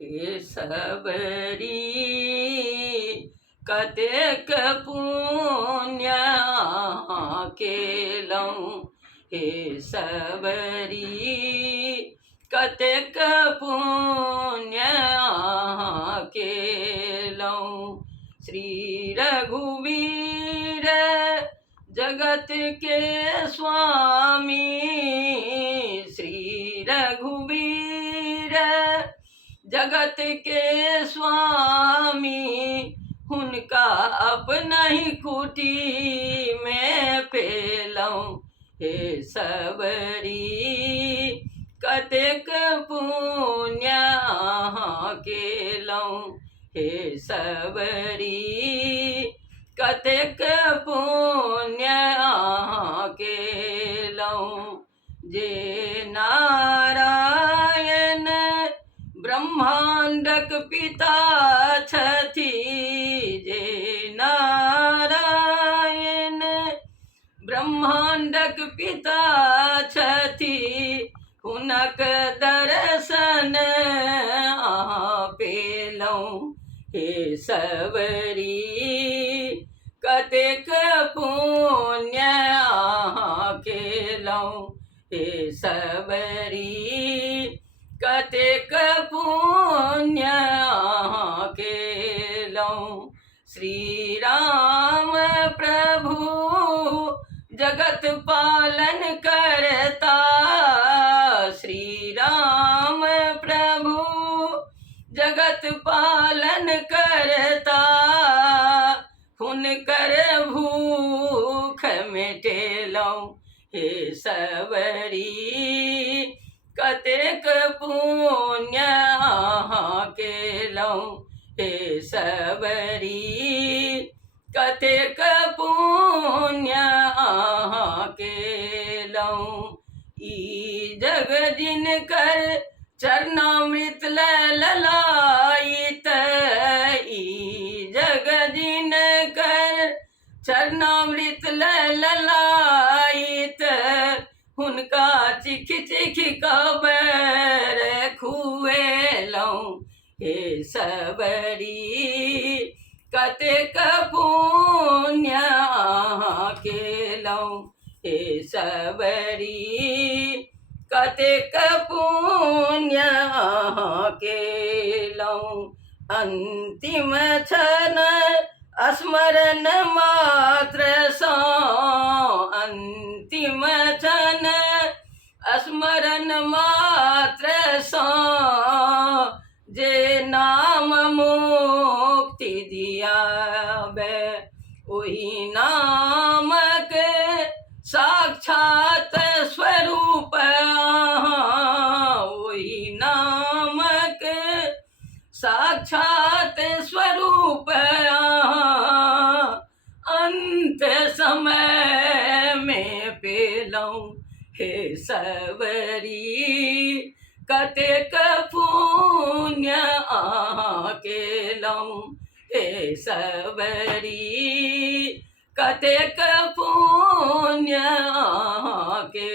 हे सबरी कतेक पुण्य केलहुँ, हे सबरी कतेक पुण्य केलहुँ। श्री रघुवीर जगत के स्वामी, श्री रघुवीर जगत के स्वामी, उनका अपना ही कुटी में पेलऊँ, हे सबरी कतेक पुण्य केलऊँ, हे सबरी कतेक पुण्य केलऊँ। जे नारायण ब्रह्मांडक पिता छथि, जे नारायण ब्रह्मांडक पिता छथि, हुनक दर्शन पेलऊँ, हे सबरी कतेक पुण्य केलऊँ, हे सबरी कतेक पुण्य केलऊँ। श्री राम प्रभु जगत पालन करता, श्री राम प्रभु जगत पालन करता, हुनकर भूख मिटेलऊँ, हे सबरी कतेक पुण्य केलऊँ, हे सबरी कतेक पुण्य केलऊँ। ई जग जिनकर चरणामृत ललायित, ई जग जिनकर चरणामृत ललायित, हुनका चिख चिख कबर खुएलऊँ, हे सबरी कतेक पुण्य केलऊँ, हे सबरी कतेक पुण्य केलऊँ। अंतिम क्षण स्मरण मात्र सँ, अंतिम क्षण स्मरण मात्र सँ, जे नाम मुक्ति दियाबे, ओहि नामक साक्षात स्वरूप, ओहि नामक साक्षात स्वरूप, अंत समय में पेलऊँ, हे सबरी कतेक पुण्य केलऊँ, हे सबरी कतेक पुण्य के